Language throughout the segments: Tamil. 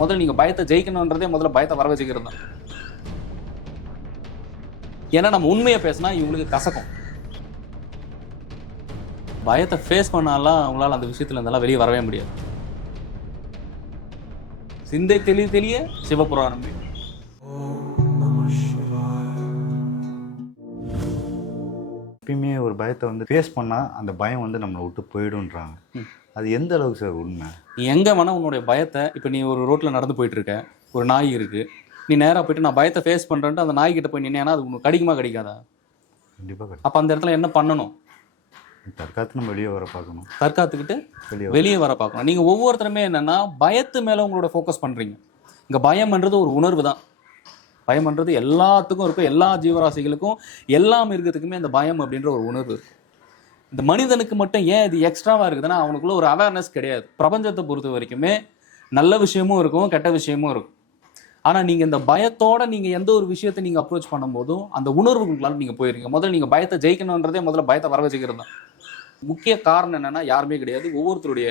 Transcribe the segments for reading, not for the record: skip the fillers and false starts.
முதல்ல நீங்க பயத்தை ஜெயிக்கணும்ன்றதே முதல்ல பயத்தை வர வச்சுக்கிறது தான். ஏன்னா நம்ம உண்மையை பேசினா இவங்களுக்கு கசக்கும். பயத்தை ஃபேஸ் பண்ணாலாம் அவங்களால அந்த விஷயத்துல இருந்தெல்லாம் வெளியே வரவே முடியாது. சிந்தை தெளிய தெளிய சிவபுராணமே. எப்பயுமே ஒரு பயத்தை வந்து ஃபேஸ் பண்ணால் அந்த பயம் வந்து நம்மளை விட்டு போயிடுன்றாங்க. அது எந்த அளவுக்கு சார் உண்மை? நீ எங்கே வேணால் உன்னுடைய பயத்தை, இப்போ நீ ஒரு ரோட்டில் நடந்து போயிட்டு இருக்க, ஒரு நாய் இருக்குது, நீ நேராக போயிட்டு நான் பயத்தை ஃபேஸ் பண்ணுறேன்ட்டு அந்த நாய்கிட்ட போய் நின்னேன்னா அது உனக்கு கடிக்குமா கடிக்காதா? கண்டிப்பாக கிடைக்கும். அப்போ அந்த இடத்துல என்ன பண்ணணும்? தற்காத்து நம்ம வெளியே வர பார்க்கணும். தற்காத்துக்கிட்டு வெளியே வர பார்க்கணும். நீங்கள் ஒவ்வொருத்தருமே என்னென்னா பயத்து மேலே உங்களோட ஃபோக்கஸ் பண்ணுறீங்க. இங்கே பயம்ன்றது ஒரு உணர்வு தான். பயம்ன்றது எல்லாத்துக்கும் இருக்கும், எல்லா ஜீவராசிகளுக்கும் எல்லா மிருகத்துக்குமே அந்த பயம் அப்படின்ற ஒரு உணர்வு இருக்கும். இந்த மனிதனுக்கு மட்டும் ஏன் இது எக்ஸ்ட்ராவாக இருக்குதுன்னா அவனுக்குள்ள ஒரு அவேர்னஸ் கிடையாது. பிரபஞ்சத்தை பொறுத்த வரைக்குமே நல்ல விஷயமும் இருக்கும், கெட்ட விஷயமும் இருக்கும். ஆனால் நீங்கள் இந்த பயத்தோட நீங்கள் எந்த ஒரு விஷயத்தை நீங்கள் அப்ரோச் பண்ணும்போதும் அந்த உணர்வுகளால் நீங்கள் போயிருக்கீங்க. முதல்ல நீங்கள் பயத்தை ஜெயிக்கணுன்றதே முதல்ல பயத்தை வர வச்சுக்கிறது தான். முக்கிய காரணம் என்னென்னா யாருமே கிடையாது, ஒவ்வொருத்தருடைய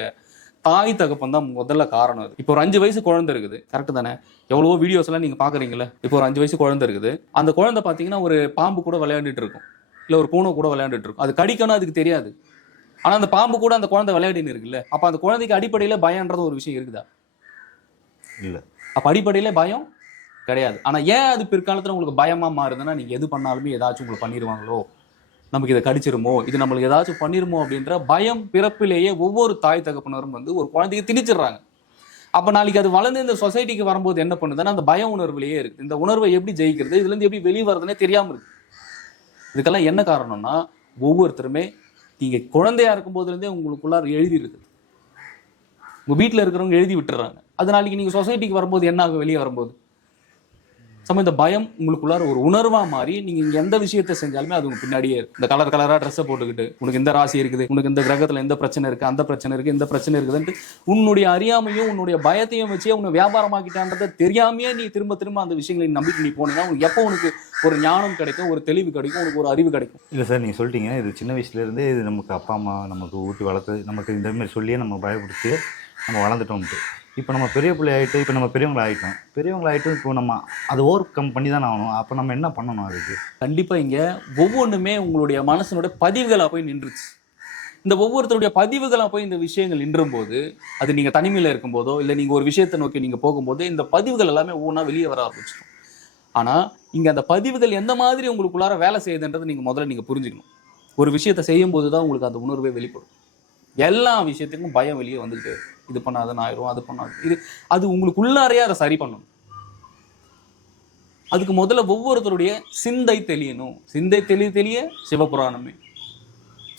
தாய் தகப்பன் தான் முதல்ல காரணம். அது இப்போ ஒரு 5 வயசு குழந்தை இருக்குது, கரெக்டு தானே? எவ்வளவோ வீடியோஸ் எல்லாம் நீங்கள் பார்க்குறீங்களே. இப்போ ஒரு 5 வயசு குழந்தை இருக்குது, அந்த குழந்தை பார்த்தீங்கன்னா ஒரு பாம்பு கூட விளையாண்டுட்டு இருக்கும், இல்லை ஒரு பூனை கூட விளையாண்டுட்டு இருக்கும். அது கடிக்கணும் அதுக்கு தெரியாது, ஆனால் அந்த பாம்பு கூட அந்த குழந்தை விளையாடின்னு இருக்குல்ல. அப்போ அந்த குழந்தைக்கு அடிப்படையில் பயம்ன்றது ஒரு விஷயம் இருக்குதா? இல்லை. அப்போ அடிப்படையில் பயம் கிடையாது. ஆனால் ஏன் அது பிற்காலத்தில் உங்களுக்கு பயமாக மாறுதுன்னா நீங்கள் எது பண்ணாலுமே ஏதாச்சும் உங்களுக்கு பண்ணிடுவாங்களோ, நமக்கு இதை கடிச்சிருமோ, இது நம்மளுக்கு ஏதாச்சும் பண்ணிருமோ அப்படின்ற பயம் பிறப்பிலேயே ஒவ்வொரு தாய் தகப்பனரும் வந்து ஒரு குழந்தைக்கு திணிச்சிடுறாங்க. அப்போ நாளைக்கு அது வளர்ந்து இந்த சொசைட்டிக்கு வரும்போது என்ன பண்ணுதுன்னா அந்த பய உணர்வுலேயே இருக்குது. இந்த உணர்வை எப்படி ஜெயிக்கிறது, இதுலேருந்து எப்படி வெளியே வர்றதுனே தெரியாமல் இருக்கு. இதுக்கெல்லாம் என்ன காரணம்னா ஒவ்வொருத்தருமே நீங்கள் குழந்தையா இருக்கும் போதுலேருந்தே உங்களுக்குள்ளார எழுதி இருக்குது. உங்கள் வீட்டில் இருக்கிறவங்க எழுதி விட்டுறாங்க. அது நாளைக்கு நீங்கள் சொசைட்டிக்கு வரும்போது என்ன ஆகும், வெளியே வரும்போது இந்த பயம் உங்களுக்குள்ளார ஒரு உணர்வா மாறி நீங்க இங்க எந்த விஷயத்தை செஞ்சாலுமே அது உங்க பின்னாடியே இருக்கு. இந்த கலர் கலரா ட்ரெஸ்ஸை போட்டுக்கிட்டு உனக்கு இந்த ராசி இருக்குது, உனக்கு இந்த கிரகத்துல எந்த பிரச்சனை இருக்கு, அந்த பிரச்சனை இருக்கு, இந்த பிரச்சனை இருக்குதுன்ட்டு உன்னுடைய அறியாமையும் உன்னுடைய பயத்தையும் வச்சே உன்னை வியாபாரமாக்கிட்டான்றதை தெரியாமையே நீ திரும்ப திரும்ப அந்த விஷயங்களை நம்பிட்டு நீ போனீங்கன்னா உனக்கு எப்போ உனக்கு ஒரு ஞானம் கிடைக்கும், ஒரு தெளிவு கிடைக்கும், உனக்கு ஒரு அறிவு கிடைக்கும். இல்லை சார், நீங்கள் சொல்லிட்டீங்க இது சின்ன வயசுலேருந்தே இது நமக்கு அப்பா அம்மா நமக்கு ஊட்டி வளர்த்து நமக்கு இந்த மாதிரி சொல்லியே நம்ம பயப்படுத்தி நம்ம வளர்ந்துட்டோம்ட்டு. இப்போ நம்ம பெரிய பிள்ளை ஆகிட்டு, இப்போ நம்ம பெரியவங்களாகிட்டோம், இப்போ நம்ம அதை ஓவர் கம் பண்ணி தான் ஆகணும். அப்போ நம்ம என்ன பண்ணணும்? அதுக்கு கண்டிப்பாக இங்கே ஒவ்வொன்றுமே உங்களுடைய மனசனுடைய பதிவுகளாக போய் நின்றுச்சு. இந்த ஒவ்வொருத்தருடைய பதிவுகளாக போய் இந்த விஷயங்கள் நின்றும் போது, அது நீங்கள் தனிமையில் இருக்கும்போதோ இல்லை நீங்கள் ஒரு விஷயத்தை நோக்கி நீங்கள் போகும்போது இந்த பதிவுகள் எல்லாமே ஒவ்வொன்றா வெளியே வர ஆரம்பிச்சிடும். ஆனால் இங்கே அந்த பதிவுகள் எந்த மாதிரி உங்களுக்குள்ளார வேலை செய்யுதுன்றது நீங்கள் முதல்ல நீங்கள் புரிஞ்சுக்கணும். ஒரு விஷயத்தை செய்யும் போது தான் உங்களுக்கு அந்த உணர்வே வெளிப்படும். எல்லா விஷயத்துக்கும் பயம் வெளியே வந்துட்டு இது பண்ணாதான் ஆயிரும், அது பண்ணாது, இது அது உங்களுக்குள்ளாரையே அதை சரி பண்ணணும். அதுக்கு முதல்ல ஒவ்வொருத்தருடைய சிந்தை தெளியணும். சிந்தை தெளிய சிவபுராணமே.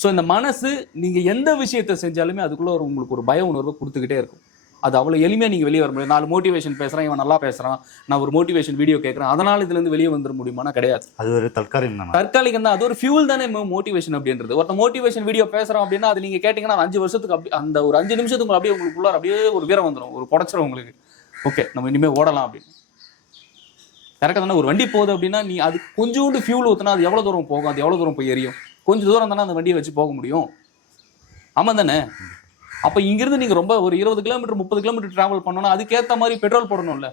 ஸோ இந்த மனசு நீங்கள் எந்த விஷயத்தை செஞ்சாலுமே அதுக்குள்ள உங்களுக்கு ஒரு பய உணர்வை கொடுத்துக்கிட்டே இருக்கும். அது அவ்வளோ எளிமையாக நீங்கள் வெளியே வர முடியாது. 4 மோட்டிவேஷன் பேசுகிறேன், இவன் நல்லா பேசுகிறான், நான் ஒரு மோட்டிவேஷன் வீடியோ கேட்குறேன், அதனால் இதுலேருந்து வெளியே வந்துட முடியுமானா கிடையாது. அது ஒரு தற்காலிகம் தான். அது ஒரு ஃபியூல் தானே மோட்டிவேஷன் அப்படின்றது. ஒருத்த மோட்டிவேஷன் வீடியோ பேசுகிறோம் அப்படின்னா அது நீங்கள் கேட்டிங்கன்னா 5 வருஷத்துக்கு அப்படி அந்த ஒரு 5 நிமிஷத்துக்கு அப்படியே உங்களுக்குள்ளார அப்படியே ஒரு வீரம் வந்துடும், ஒரு புடச்சிடும் உங்களுக்கு. ஓகே, நம்ம இனிமேல் ஓடலாம் அப்படின்னு. கரெக்டாக தானே? ஒரு வண்டி போகுது அப்படின்னா நீ அது கொஞ்சோண்டு ஃபியூல் ஊற்றினா அது எவ்வளோ தூரம் போகும், அது எவ்வளோ தூரம் போய் எரியும்? கொஞ்சம் தூரம் தானே அந்த வண்டியை வச்சு போக முடியும். ஆமாம் தானே? அப்போ இங்கிருந்து நீங்கள் ரொம்ப ஒரு 20 கிலோமீட்டர் 30 கிலோமீட்டர் ட்ராவல் பண்ணோன்னா அதுக்கேற்ற மாதிரி பெட்ரோல் போடணும்ல.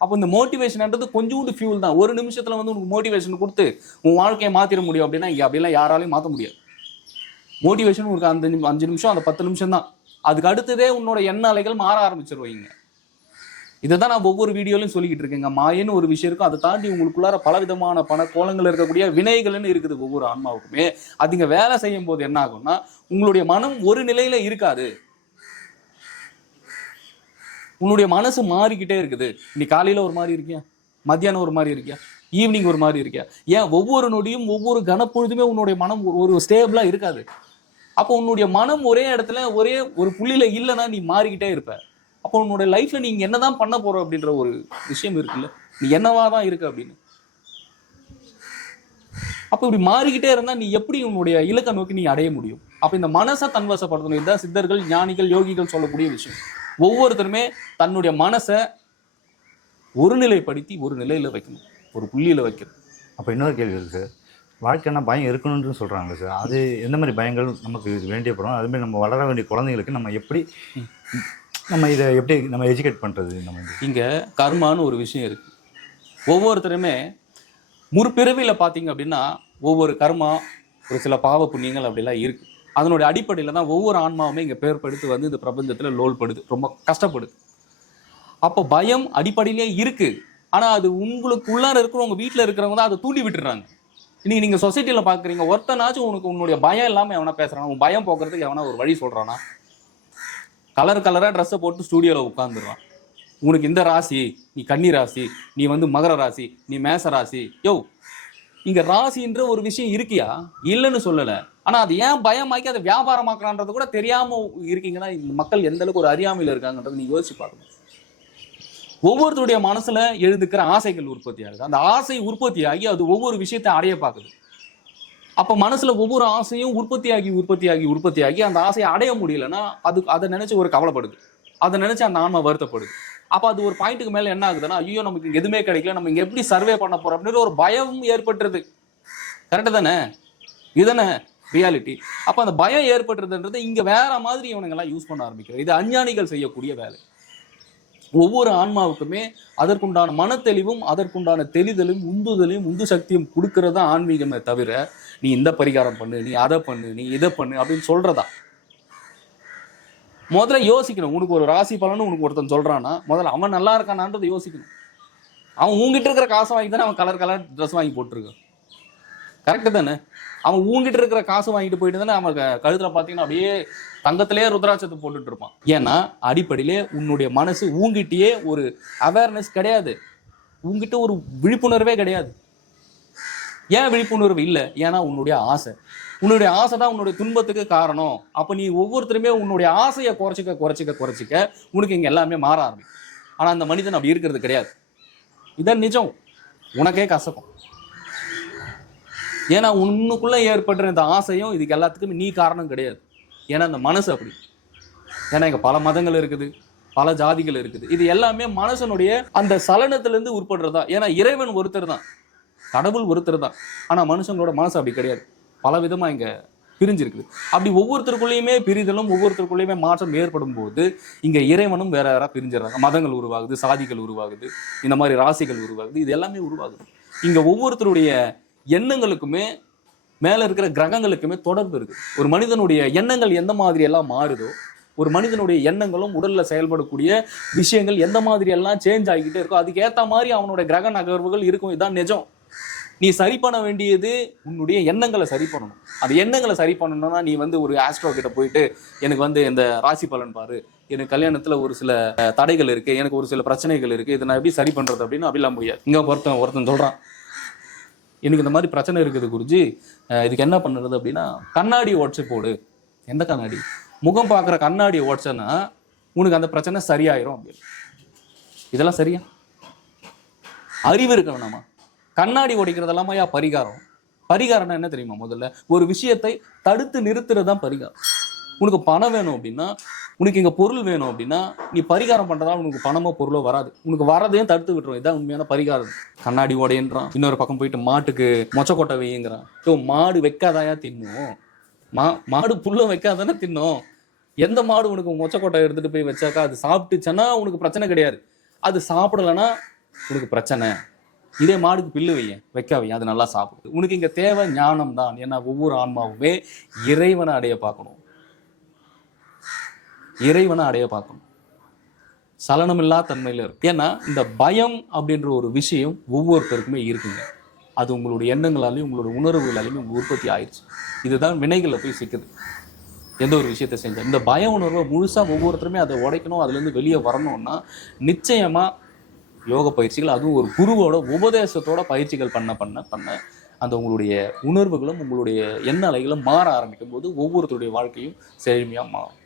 அப்போ இந்த மோட்டிவேஷன்ன்றது கொஞ்சோண்டு ஃபியூல் தான். ஒரு நிமிஷத்தில் வந்து உனக்கு மோட்டிவேஷன் கொடுத்து உன் வாழ்க்கையை மாற்றிட முடியும் அப்படின்னா இங்கே அப்படிலாம் யாராலையும் மாற்ற முடியாது. மோட்டிவேஷன் உங்களுக்கு அந்த 5 நிமிஷம் அந்த 10 நிமிஷம் தான். அதுக்கு அடுத்ததே உன்னோட எண்ண அலைகள் மாற ஆரம்பிச்சிருவீங்க. இதை தான் நான் ஒவ்வொரு வீடியோலையும் சொல்லிக்கிட்டு இருக்கேங்க. மாயன்னு ஒரு விஷயம் இருக்கும், அதை தாண்டி உங்களுக்குள்ளார பல விதமான கோலங்கள் இருக்கக்கூடிய வினைகள்னு இருக்குது ஒவ்வொரு ஆன்மாவுக்குமே. அது இங்கே வேலை செய்யும் போது என்ன ஆகும்னா உங்களுடைய மனம் ஒரு நிலையில இருக்காது. உன்னுடைய மனசு மாறிக்கிட்டே இருக்குது. நீ காலையில் ஒரு மாதிரி இருக்கியா, மத்தியானம் ஒரு மாதிரி இருக்கியா, ஈவினிங் ஒரு மாதிரி இருக்கியா. ஏன் ஒவ்வொரு நொடியும் ஒவ்வொரு கனப்பொழுதுமே உன்னுடைய மனம் ஒரு ஸ்டேபிளாக இருக்காது. அப்போ உன்னுடைய மனம் ஒரே இடத்துல ஒரே ஒரு புள்ளியில் இல்லைன்னா நீ மாறிக்கிட்டே இருப்ப. அப்போ உன்னுடைய லைஃப்பில் நீங்கள் என்ன தான் பண்ண போகிற அப்படின்ற ஒரு விஷயம் இருக்குல்ல, நீ என்னவா தான் இருக்கு அப்படின்னு. அப்போ இப்படி மாறிக்கிட்டே இருந்தால் நீ எப்படி உன்னுடைய இலக்கை நோக்கி நீ அடைய முடியும்? அப்போ இந்த மனசை தன்வசப்படுத்தணும். இதுதான் சித்தர்கள், ஞானிகள், யோகிகள் சொல்லக்கூடிய விஷயம். ஒவ்வொருத்தருமே தன்னுடைய மனசை ஒருநிலைப்படுத்தி ஒரு நிலையில் வைக்கணும், ஒரு புள்ளியில் வைக்கணும். அப்போ இன்னொரு கேள்வி இருக்குது சார், வாழ்க்கைன்னா பயம் இருக்கணும்னு சொல்கிறாங்க சார். அது எந்த மாதிரி பயங்கள் நமக்கு வேண்டியப்படும்? அதுமாதிரி நம்ம வளர வேண்டிய குழந்தைங்களுக்கு நம்ம எப்படி நம்ம இதை எப்படி நம்ம எஜுகேட் பண்ணுறது? நம்ம இங்க கர்மான்னு ஒரு விஷயம் இருக்கு. ஒவ்வொருத்தருமே முற்பிறவியில் பார்த்தீங்க அப்படின்னா ஒவ்வொரு கர்மா, ஒரு சில பாவ புண்ணியங்கள் அப்படிலாம் இருக்கு. அதனுடைய அடிப்படையில் தான் ஒவ்வொரு ஆன்மாவுமே இங்கே பேர் படுத்து வந்து இந்த பிரபஞ்சத்தில் லோல் படுது, ரொம்ப கஷ்டப்படுது. அப்போ பயம் அடிப்படையிலே இருக்கு. ஆனால் அது உங்களுக்கு உள்ளார இருக்கிறவங்க, வீட்டில் இருக்கிறவங்க தான் அதை தூண்டி விட்டுறாங்க. இன்னைக்கு நீங்கள் சொசைட்டியில் பார்க்குறீங்க, ஒருத்தனாச்சும் உன்னுடைய பயம் இல்லாமல் எவனா பேசுகிறானா, உன் பயம் போக்குறதுக்கு எவனா ஒரு வழி சொல்கிறானா? கலராக ட்ரெஸ்ஸை போட்டு ஸ்டூடியோவில் உட்காந்துருவான். உனக்கு இந்த ராசி, நீ கன்னி ராசி, நீ வந்து மகர ராசி, நீ மேச ராசி. யோ, இங்க ராசின்ற ஒரு விஷயம் இருக்கியா? இல்லைன்னு சொல்லலை. ஆனா அது ஏன் பயமாக்கி அதை வியாபாரமாக்குறான்றது கூட தெரியாம இருக்கீங்கன்னா இந்த மக்கள் எந்த அளவுக்கு ஒரு அறியாமையில் இருக்காங்கன்றது நீங்க யோசிச்சு பார்க்கணும். ஒவ்வொருத்தருடைய மனசுல எழுதுக்கிற ஆசைகள் உற்பத்தி ஆகுது. அந்த ஆசை உற்பத்தி ஆகி அது ஒவ்வொரு விஷயத்தை அடைய பார்க்குது. அப்ப மனசுல ஒவ்வொரு ஆசையும் உற்பத்தி ஆகி அந்த ஆசையை அடைய முடியலன்னா அதை நினைச்சு ஒரு கவலைப்படுது, அதை நினைச்சு அந்த ஆன்மா வருத்தப்படுது. அப்ப அது ஒரு பாயிண்ட்டுக்கு மேல என்ன ஆகுதுன்னா, ஐயோ நமக்கு இங்க எதுவுமே கிடைக்கல, நம்ம இங்க எப்படி சர்வே பண்ண போறோம் அப்படின்னு ஒரு பயம் ஏற்பட்டுருது. கரெக்டு தானே? இதுதானே ரியாலிட்டி. அப்ப அந்த பயம் ஏற்பட்டுறதுன்றது இங்க வேற மாதிரி இவனுங்கெல்லாம் யூஸ் பண்ண ஆரம்பிக்கிறது. இது அஞ்ஞானிகள் செய்யக்கூடிய வேலை. ஒவ்வொரு ஆன்மாவுக்குமே அதற்குண்டான மனத்தெளிவும் அதற்குண்டான தெளிதலும் உந்துதலையும் உந்து சக்தியும் கொடுக்கறதா ஆன்மீகமே தவிர நீ இந்த பரிகாரம் பண்ணு, நீ அதை பண்ணு, நீ இதை பண்ணு அப்படின்னு சொல்றதா. முதல்ல யோசிக்கணும். உனக்கு ஒரு ராசி பலன்னு உனக்கு ஒருத்தன் சொல்றான்னா முதல்ல அவன் நல்லா இருக்கானான்றதை யோசிக்கணும். அவன் உங்ககிட்ட இருக்கிற காசை வாங்கி தானே அவன் கலர் ட்ரெஸ் வாங்கி போட்டிருக்கான். கரெக்டு தானே? அவன் உங்ககிட்ட இருக்கிற காசு வாங்கிட்டு போயிட்டு தானே அவன் கழுத்துல பார்த்தீங்கன்னா அப்படியே தங்கத்திலேயே ருத்ராட்சத்தை போட்டுட்டு இருப்பான். ஏன்னா அடிப்படையிலே உன்னுடைய மனசு உங்ககிட்டயே ஒரு அவேர்னஸ் கிடையாது, உங்ககிட்ட ஒரு விழிப்புணர்வே கிடையாது. ஏன் விழிப்புணர்வு இல்லை? ஏன்னா உன்னுடைய ஆசை தான் உன்னுடைய துன்பத்துக்கு காரணம். அப்ப நீ ஒவ்வொருத்தருமே உன்னுடைய ஆசையை குறைச்சிக்க உனக்கு இங்க எல்லாமே மாற ஆரம்பிக்கும். ஆனா அந்த மனிதன் அப்படி இருக்கிறது கிடையாது. இதான் நிஜம். உனக்கே கசக்கும். ஏன்னா உன்னுக்குள்ள ஏற்படுற இந்த ஆசையும் இதுக்கு எல்லாத்துக்குமே நீ காரணம் கிடையாது. ஏன்னா அந்த மனசு அப்படி. ஏன்னா இங்க பல மதங்கள் இருக்குது, பல ஜாதிகள் இருக்குது. இது எல்லாமே மனசனுடைய அந்த சலனத்திலிருந்து உட்படுறதா. ஏன்னா இறைவன் ஒருத்தர் தான், கடவுள் ஒருத்தர் தான். ஆனா மனுஷங்களோட மனசு அப்படி கிடையாது. பல விதமா இங்க பிரிஞ்சிருக்குது. அப்படி ஒவ்வொருத்தருக்குள்ளேயுமே பிரிதலும் ஒவ்வொருத்தருக்குள்ளேயுமே மாற்றம் ஏற்படும் போது இங்க இறைவனும் வேற வேற பிரிஞ்சிடறாங்க. மதங்கள் உருவாகுது, சாதிகள் உருவாகுது, இந்த மாதிரி ராசிகள் உருவாகுது. இது எல்லாமே உருவாகுது. இங்க ஒவ்வொருத்தருடைய எண்ணங்களுக்குமே மேல இருக்கிற கிரகங்களுக்குமே தொடர்பு இருக்கு. ஒரு மனிதனுடைய எண்ணங்கள் எந்த மாதிரி எல்லாம் மாறுதோ, ஒரு மனிதனுடைய எண்ணங்களும் உடல்ல செயல்படக்கூடிய விஷயங்கள் எந்த மாதிரி எல்லாம் சேஞ்ச் ஆகிக்கிட்டே இருக்கோ அதுக்கு ஏத்த மாதிரி அவனுடைய கிரக நகர்வுகள் இருக்கும். இதுதான் நிஜம். நீ சரி பண்ண வேண்டியது உன்னுடைய எண்ணங்களை சரி பண்ணணும். அந்த எண்ணங்களை சரி பண்ணணும்னா நீ வந்து ஒரு ஆஸ்ட்ரோ கிட்ட போயிட்டு எனக்கு வந்து இந்த ராசி பலன் பாரு, எனக்கு கல்யாணத்துல ஒரு சில தடைகள் இருக்கு, எனக்கு ஒரு சில பிரச்சனைகள் இருக்கு, இதை நான் எப்படி சரி பண்றது அப்படின்னு அப்படிலாம் முடியாது. இங்க ஒருத்தன் சொல்றான், எனக்கு இந்த மாதிரி பிரச்சனை இருக்குது குருஜி, இதுக்கு என்ன பண்ணுறது அப்படின்னா கண்ணாடி உடச்சு போடு. எந்த கண்ணாடி? முகம் பார்க்குற கண்ணாடி உடச்சேன்னா உனக்கு அந்த பிரச்சனை சரியாயிரும் அப்படின்னு. இதெல்லாம் சரியா? அறிவு இருக்க வேணாமா? கண்ணாடி உடைக்கிறதெல்லாமா பரிகாரம்? பரிகாரம்னா என்ன தெரியுமா? முதல்ல ஒரு விஷயத்தை தடுத்து நிறுத்துறது தான் பரிகாரம். உனக்கு பணம் வேணும் அப்படின்னா, உனக்கு இங்கே பொருள் வேணும் அப்படின்னா நீ பரிகாரம் பண்ணுறதால உனக்கு பணமோ பொருளோ வராது. உனக்கு வரதையும் தடுத்து விட்டுரும். இதுதான் உண்மையான பரிகாரம். கண்ணாடி உடையன்றான். இன்னொரு பக்கம் போயிட்டு மாட்டுக்கு மொச்சக்கொட்டை வையுங்கிறான். மாடு வைக்காதாயா தின்னும்? மாடு புல்லும் வைக்காதானே தின்னும். எந்த மாடு உனக்கு மொச்சக்கொட்டை எடுத்துட்டு போய் வச்சாக்கா அது சாப்பிட்டுச்சுன்னா உனக்கு பிரச்சனை கிடையாது, அது சாப்பிடலைன்னா உனக்கு பிரச்சனை. இதே மாடுக்கு பில்லு வைக்க அது நல்லா சாப்பிடுது. உனக்கு இங்க தேவை ஞானம் தான். ஏன்னா ஒவ்வொரு ஆன்மாவுமே இறைவனை அடைய பார்க்கணும், இறைவனை அடைய பார்க்கணும். சலனமில்லா தன்மையில இருக்கு. ஏன்னா இந்த பயம் அப்படின்ற ஒரு விஷயம் ஒவ்வொருத்தருக்குமே இருக்குங்க. அது உங்களுடைய எண்ணங்களாலையும் உங்களுடைய உணர்வுகளாலையும் உங்க உற்பத்தி ஆயிடுச்சு. இதுதான் வினைகளில் போய் சிக்குது. எந்த ஒரு விஷயத்தை செஞ்ச இந்த பய உணர்வை முழுசா ஒவ்வொருத்தருமே அதை உடைக்கணும், அதுல இருந்து வெளியே வரணும்னா நிச்சயமா யோக பயிற்சிகள், அதுவும் ஒரு குருவோட உபதேசத்தோட பயிற்சிகள் பண்ண அந்த உங்களுடைய உணர்வுகளும் உங்களுடைய எண்ண அலைகளும் மாற ஆரம்பிக்கும் போது ஒவ்வொருத்தருடைய வாழ்க்கையும் செழுமையா மாறும்.